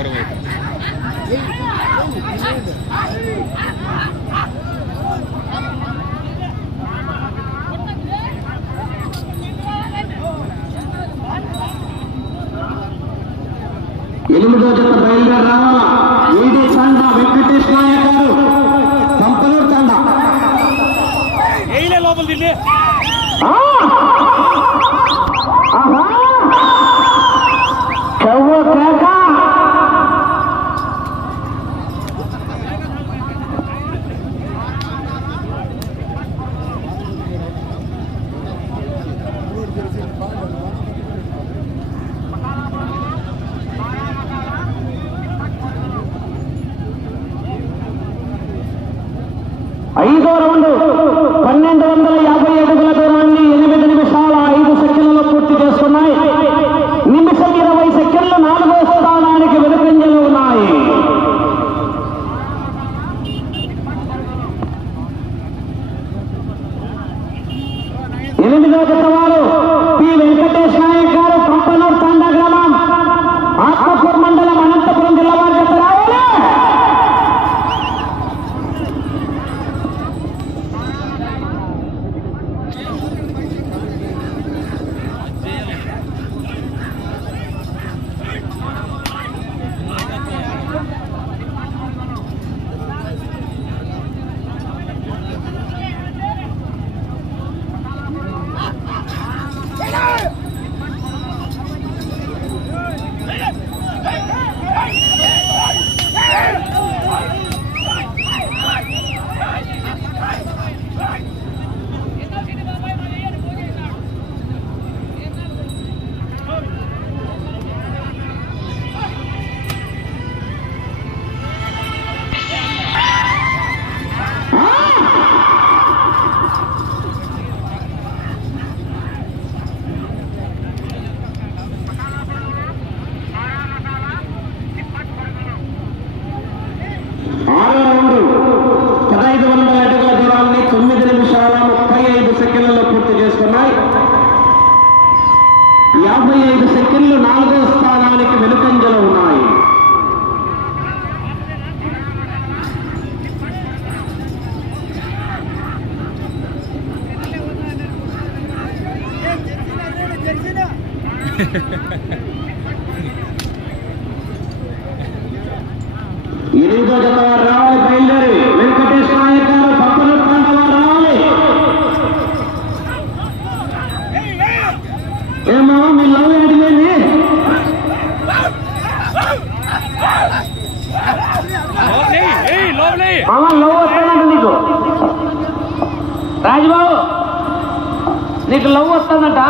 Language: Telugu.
ఎనిమిదో జత బయలుదేరి రావాలా. ఏడీ తండా వెంకటేష్ నాయక్ గారు కంపలూరు తండా లోపల తిండి ఐదో రౌండ్ 1250 అడుగుల దూరాన్ని 8 నిమిషాల 5 సెకండ్లలో పూర్తి చేస్తున్నాయి. నిమిషం 20 సెకండ్లు 4వ స్థానానికి వెనుకంజలు ఉన్నాయి. ఎనిమిదో జత వారు పి వెంకటేష్ నాయక్ గారు కంపనూరు తండా గ్రామం ఆత్మకూరు మండలం అనంతపురం జిల్లా వారి జత రావాలి. ఎనిమిదో జత వారు రావాలి. బయలుదేరి వెంకటేష్ నాయక్ గారు కంపనూరు తండా వారు రావాలి. ఏమో మీ లవ్ అడిగేది లవ్ వస్తానంట నీకు. రాజుబాబు నీకు లవ్ వస్తుందంట.